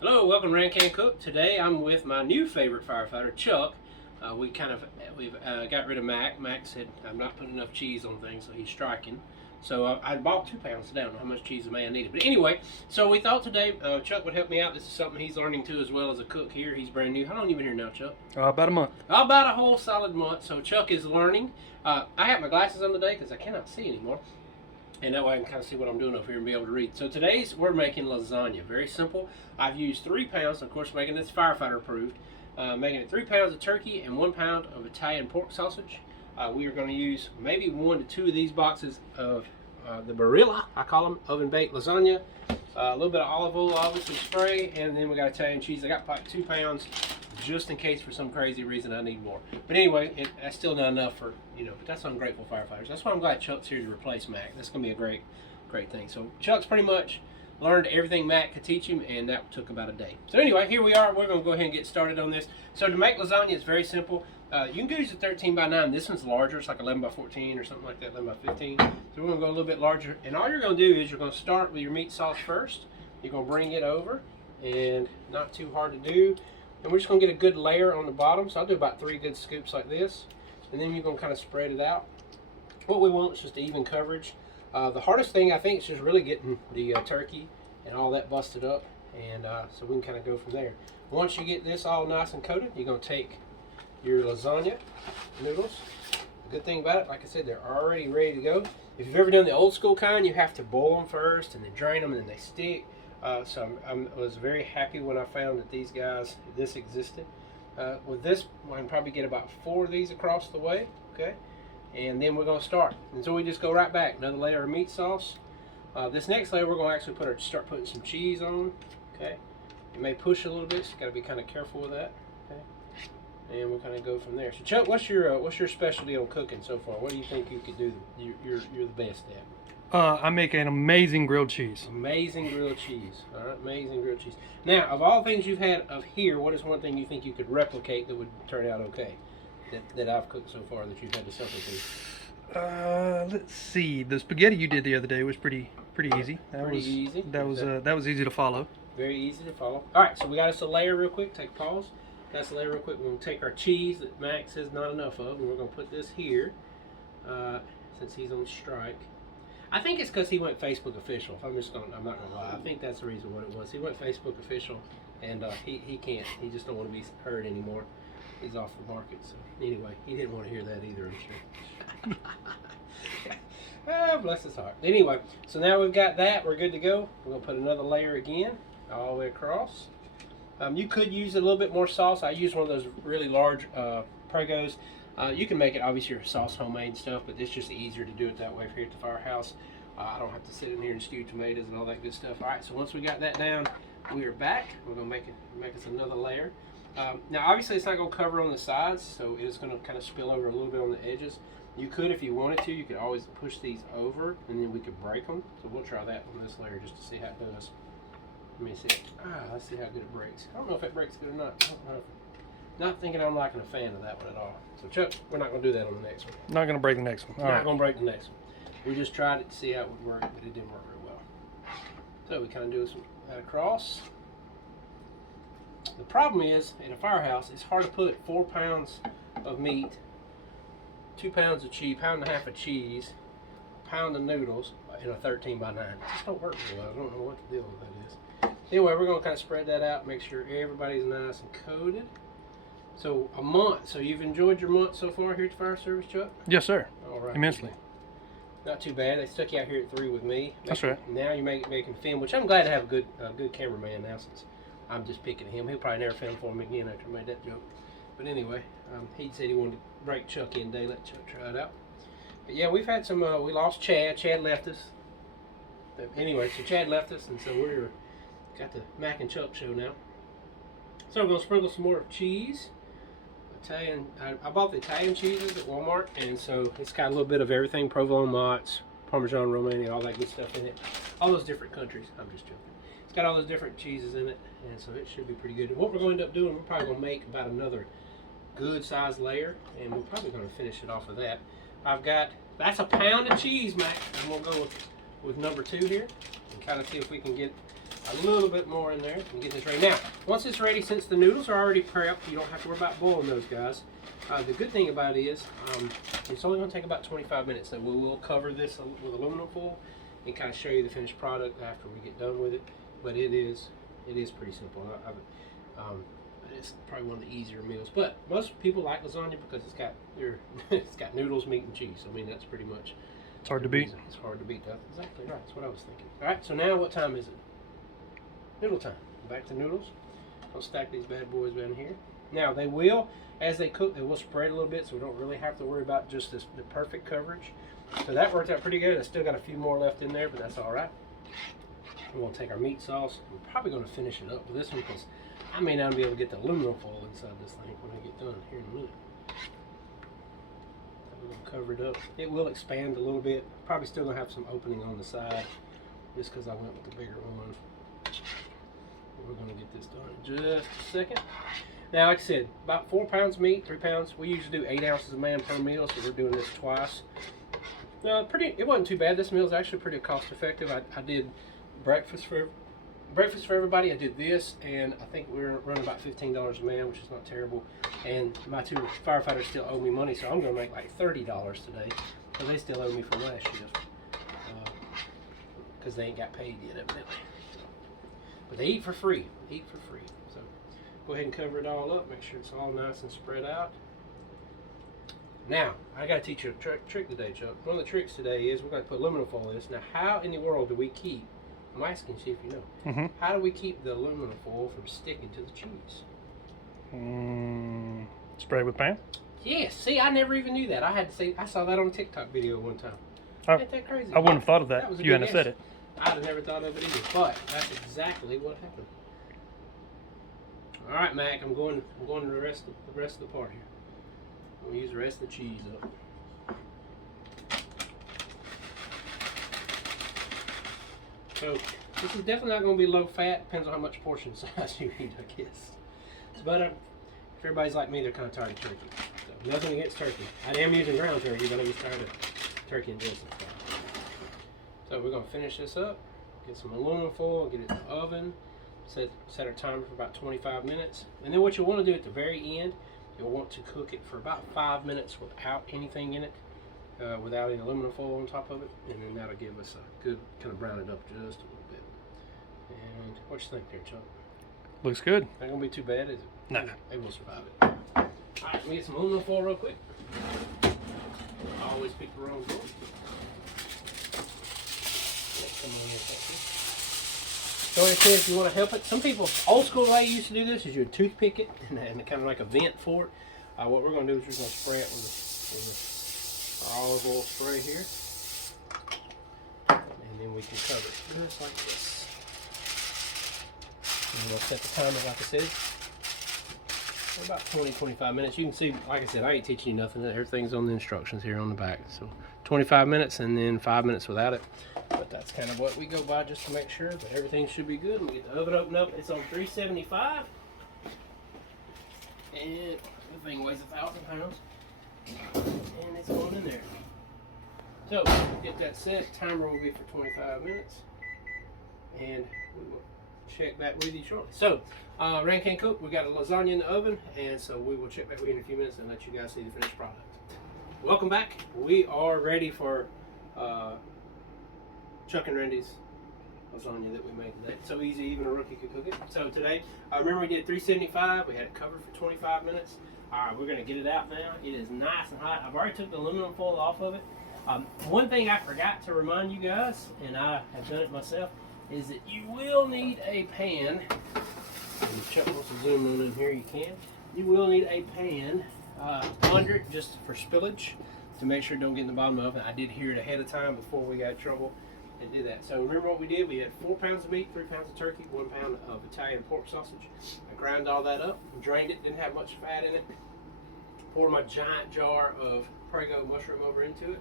Hello, welcome to Ran Can Cook. Today I'm with my new favorite firefighter, Chuck. We've got rid of Mac. Mac said I'm not putting enough cheese on things, so he's striking. So I bought 2 pounds today. I don't know how much cheese the man needed. But anyway, so we thought today Chuck would help me out. This is something he's learning too as well as a cook here. He's brand new. How long have you been here now, Chuck? About a month. About a whole solid month. So Chuck is learning. I have my glasses on today because I cannot see anymore. And that way I can kind of see what I'm doing over here and be able to read. So today's, we're making lasagna. Very simple. I've used 3 pounds, of course making this firefighter approved. Making it 3 pounds of turkey and 1 pound of Italian pork sausage. We are going to use maybe 1 to 2 of these boxes of the Barilla, I call them, oven baked lasagna. A little bit of olive oil, obviously spray, and then we got Italian cheese. I got like 2 pounds just in case for some crazy reason I need more. But anyway, that's still not enough for, but that's ungrateful firefighters. That's why I'm glad Chuck's here to replace Mac. That's going to be a great thing. So Chuck's pretty much learned everything Mac could teach him, and that took about a day. So anyway, here we are. We're going to go ahead and get started on this. So to make lasagna, it's very simple. You can use a 13 by 9. This one's larger. It's like 11 by 14 or something like that, 11 by 15. So we're going to go a little bit larger. And all you're going to do is you're going to start with your meat sauce first. You're going to bring it over, and not too hard to do. And we're just going to get a good layer on the bottom. So I'll do about 3 good scoops like this. And then you're going to kind of spread it out. What we want is just even coverage. The hardest thing, I think, is just really getting the turkey and all that busted up. And so we can kind of go from there. Once you get this all nice and coated, you're going to take your lasagna noodles. The good thing about it, like I said, they're already ready to go. If you've ever done the old school kind, you have to boil them first and then drain them and then they stick. So I was very happy when I found that these guys, this existed. With this, I can probably get about 4 of these across the way, okay? And then we're gonna start. And so we just go right back, another layer of meat sauce. This next layer, we're gonna actually start putting some cheese on, okay? It may push a little bit, so you gotta be kind of careful with that, okay? And we'll kind of go from there. So Chuck, what's your specialty on cooking so far? What do you think you could do? You're the best at. I make an amazing grilled cheese. Amazing grilled cheese. All right, amazing grilled cheese. Now, of all things you've had of here, what is one thing you think you could replicate that would turn out okay? That I've cooked so far that you've had to suffer through. Let's see. The spaghetti you did the other day was pretty easy. That was easy to follow. Very easy to follow. All right, so we got us a layer real quick. Take a pause. Got us a layer real quick. We're gonna take our cheese that Max says not enough of, and we're gonna put this here since he's on strike. I think it's because he went Facebook official. I'm not gonna lie. I think that's the reason what it was. He went Facebook official, and he can't. He just don't want to be heard anymore. He's off the market. So anyway, he didn't want to hear that either, I'm sure. Oh, bless his heart. Anyway, so now we've got that. We're good to go. We're gonna put another layer again, all the way across. You could use a little bit more sauce. I use one of those really large Pregos. You can make it, obviously, your sauce homemade stuff, but it's just easier to do it that way here at the firehouse. I don't have to sit in here and stew tomatoes and all that good stuff. All right, so once we got that down, we are back. We're going to make us another layer. Now, obviously, it's not going to cover on the sides, so it is going to kind of spill over a little bit on the edges. You could, if you wanted to, you could always push these over, and then we could break them. So we'll try that on this layer just to see how it does. Let me see. Let's see how good it breaks. I don't know if it breaks good or not. I don't know. Not thinking I'm liking a fan of that one at all. So Chuck, we're not going to do that on the next one. Not going to break the next one. Not going to break the next one. We just tried it to see how it would work, but it didn't work very well. So we kind of do that across. The problem is, in a firehouse, it's hard to put 4 pounds of meat, 2 pounds of cheese, 1.5 pounds of cheese, a pound of noodles in a 13 by 9. It just don't work very well. I don't know what the deal with that is. Anyway, we're going to kind of spread that out, make sure everybody's nice and coated. So a month. So you've enjoyed your month so far here at the fire service, Chuck? Yes, sir. All right. Immensely. Not too bad. They stuck you out here at 3 with me. That's right. Now you're making film, which I'm glad to have a good cameraman now since I'm just picking him. He'll probably never film for me again after I made that joke. But anyway, he said he wanted to break Chuck in day, let Chuck try it out. But yeah, we've had some. We lost Chad. Chad left us. But anyway, so Chad left us, and so we're got the Mac and Chuck show now. So we're gonna sprinkle some more cheese. Italian. I bought the Italian cheeses at Walmart, and so it's got a little bit of everything: provolone, mozz, Parmesan Romano, all that good stuff in it. All those different countries. I'm just joking. It's got all those different cheeses in it, and so it should be pretty good. And what we're going to end up doing, we're probably going to make about another good sized layer, and we're probably going to finish it off of that. That's a pound of cheese, Mac. I'm going to go with number 2 here, and kind of see if we can get a little bit more in there and get this ready. Now, once it's ready, since the noodles are already prepped, you don't have to worry about boiling those guys. The good thing about it is it's only going to take about 25 minutes. So we will cover this with aluminum foil and kind of show you the finished product after we get done with it. But it is pretty simple. It's probably one of the easier meals. But most people like lasagna because it's got noodles, meat, and cheese. I mean, that's pretty much. It's hard to beat. It's hard to beat. That's exactly right. That's what I was thinking. All right. So now, what time is it? Noodle time. Back to noodles. I'll stack these bad boys down here. Now they will, as they cook, they will spread a little bit, so we don't really have to worry about just the perfect coverage. So that worked out pretty good. I still got a few more left in there, but that's all right. We're gonna take our meat sauce. We're probably gonna finish it up with this one because I may not be able to get the aluminum foil inside this thing when I get done here in a minute. We're gonna cover it up. It will expand a little bit. Probably still gonna have some opening on the side, just because I went with the bigger one. We're going to get this done in just a second. Now, like I said, about 4 pounds of meat, 3 pounds. We usually do 8 ounces a man per meal, so we're doing this twice. It wasn't too bad. This meal is actually pretty cost effective. I did breakfast for everybody. I did this, and I think we're running about $15 a man, which is not terrible. And my 2 firefighters still owe me money, so I'm going to make like $30 today. So they still owe me from last shift because they ain't got paid yet, evidently. But they eat for free. So go ahead and cover it all up. Make sure it's all nice and spread out. Now, I got to teach you a trick today, Chuck. One of the tricks today is we're going to put aluminum foil in this. Now, how in the world do we keep, I'm asking you, see if you know, how do we keep the aluminum foil from sticking to the cheese? Spray with pan? Yes. See, I never even knew that. I saw that on a TikTok video one time. Ain't that crazy? I wouldn't have thought of that if you hadn't said it. I'd have never thought of it either, but that's exactly what happened. All right, Mac, I'm going to the rest of the part here. I'm going to use the rest of the cheese up. So this is definitely not going to be low fat. Depends on how much portion size you eat, I guess. But if everybody's like me, they're kind of tired of turkey. So nothing against turkey. I am using ground turkey, but I'm just tired of turkey and dressing. So we're going to finish this up, get some aluminum foil, get it in the oven, set our timer for about 25 minutes. And then what you'll want to do at the very end, you'll want to cook it for about 5 minutes without anything in it, without any aluminum foil on top of it. And then that'll give us a good, kind of brown it up just a little bit. And what you think there, Chuck? Looks good. Not going to be too bad, is it? No. Maybe we'll survive it. All right, let me get some aluminum foil real quick. I always pick the wrong one. So like I said, if you want to help it, some people, old school way you used to do this is you would toothpick it and kind of like a vent for it. What we're going to do is we're going to spray it with our olive oil spray here. And then we can cover it just like this. And we'll set the timer, like I said, for about 20-25 minutes. You can see, like I said, I ain't teaching you nothing. Everything's on the instructions here on the back. So 25 minutes and then 5 minutes without it. But that's kind of what we go by just to make sure that everything should be good. We get the oven open up. It's on 375. And the thing weighs 1,000 pounds. And it's going in there. So, get that set. Timer will be for 25 minutes. And we will check back with you shortly. So, Ran Can Cook, we got a lasagna in the oven. And so we will check back with you in a few minutes and let you guys see the finished product. Welcome back. We are ready for Chuck and Randy's lasagna that we made today. So easy, even a rookie could cook it. So today, remember we did 375. We had it covered for 25 minutes. All right, we're going to get it out now. It is nice and hot. I've already took the aluminum foil off of it. One thing I forgot to remind you guys, and I have done it myself, is that you will need a pan. If Chuck wants to zoom on in here, you can. You will need a pan under it just for spillage to make sure it don't get in the bottom of it. I did hear it ahead of time before we got in trouble and did that. So remember what we did? We had 4 pounds of meat, 3 pounds of turkey, 1 pound of Italian pork sausage. I ground all that up, drained it, didn't have much fat in it. Poured my giant jar of Prego Mushroom over into it.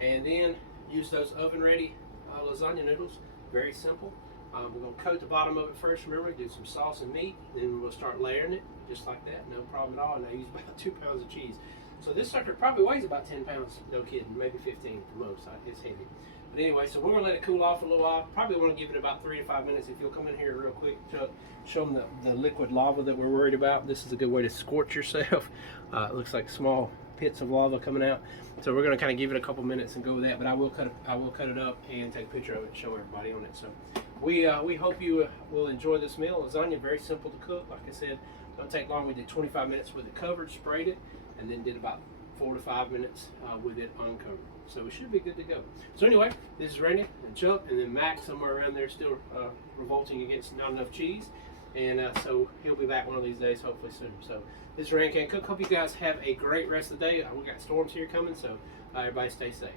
And then use those oven-ready lasagna noodles. Very simple. We're going to coat the bottom of it first. Remember, do some sauce and meat. Then we'll start layering it just like that. No problem at all. And I use about 2 pounds of cheese. So this sucker probably weighs about 10 pounds. No kidding. Maybe 15 at the most. It's heavy. But anyway, so we're gonna let it cool off a little while. Probably want to give it about 3 to 5 minutes. If you'll come in here real quick, Chuck, show them the liquid lava that we're worried about. This is a good way to scorch yourself. It looks like small pits of lava coming out. So we're gonna kind of give it a couple minutes and go with that. But I will cut it up and take a picture of it and show everybody on it. So we hope you will enjoy this meal. Lasagna, very simple to cook. Like I said, don't take long. We did 25 minutes with it covered, sprayed it, and then did about 4 to 5 minutes with it uncovered. So we should be good to go. So anyway, this is Randy and Chuck, and then Mac somewhere around there still revolting against not enough cheese. And so he'll be back one of these days, hopefully soon. So this is Randy Can Cook. Hope you guys have a great rest of the day. We got storms here coming, so everybody stay safe.